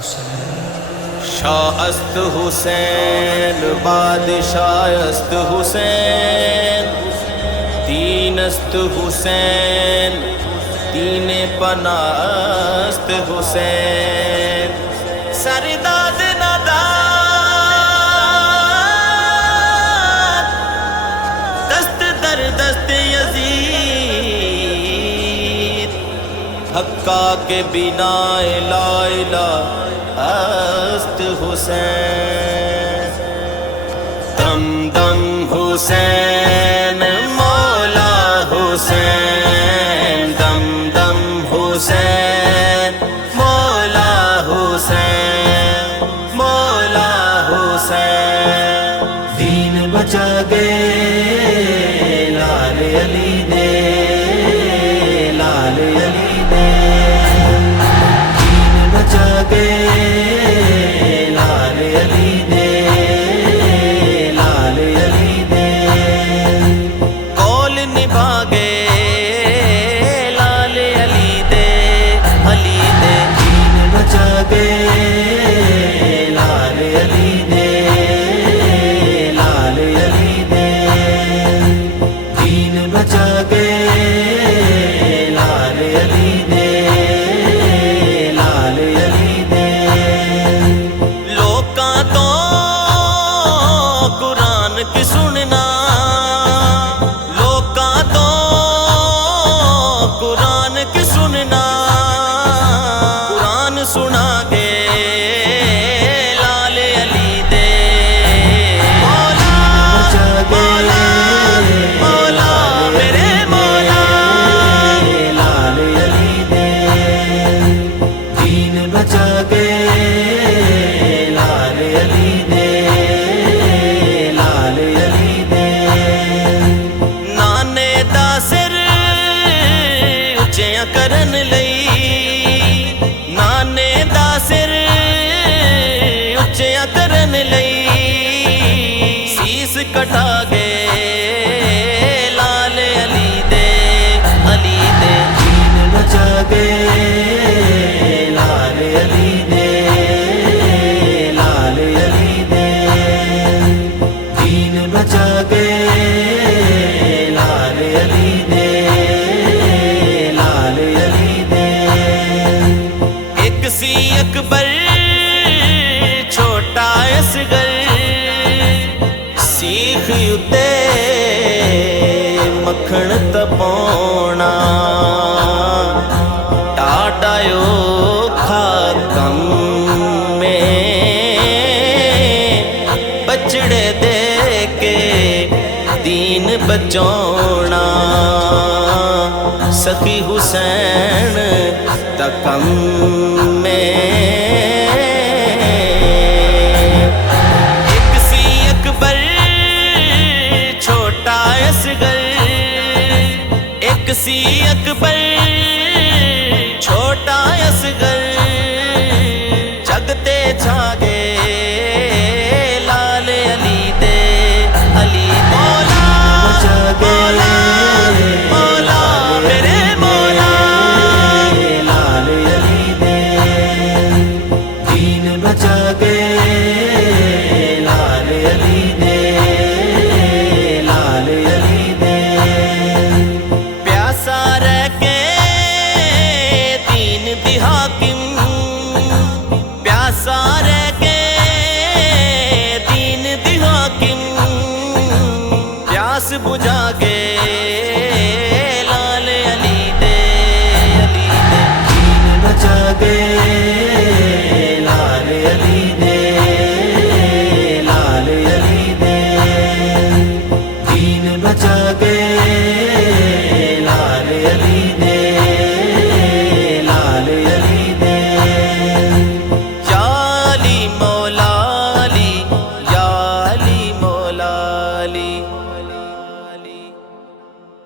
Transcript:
شاہ است حسین بادشاہ است حسین دین است حسین دین پناہ است حسین سرداد نداد دست در دست یزید حقا کے بنا لا الہ است حسین دم دم حسین مولا حسین دم دم حسین مولا حسین مولا حسین دین بچا گئے لال علی نے لال علی نے دین بچا گئے لال علی نے لال علی نے قول نبھا گئے لال علی دے دین بچا گئے لال علی نے لال علی نے دین بچا گئے لال علی نے لال علی نے لوکاں تو قرآن کی سننا لوکاں تو قرآن کی سننا قرآن سنا کے لال علی دے مولا مولا مولا میرے مولا لال علی نے دین بچا گئے لال علی نے لال علی نے ਨਾਨੇ ਦਾ ਸਿਰ ਉੱਚਿਆਂ ਕਰਨ ਲਈ ਨਾਨੇ ਦਾ ਸਿਰ ਉੱਚਿਆਂ ਕਰਨ ਲਈ ਸੀਸ ਕਟਾ ਗਏ ਲਾਲ ਅਲੀ ਦੇ دین بچا گئے لال علی نے لال علی نے دین بچا گئے لال علی نے لال علی نے ایک سی اکبر چھوٹا اصغر سیخ اتے مکھن تپونا ٹاٹا اوکھا کم میں بچڑے دے کے دین بچونا سخی حسین تکم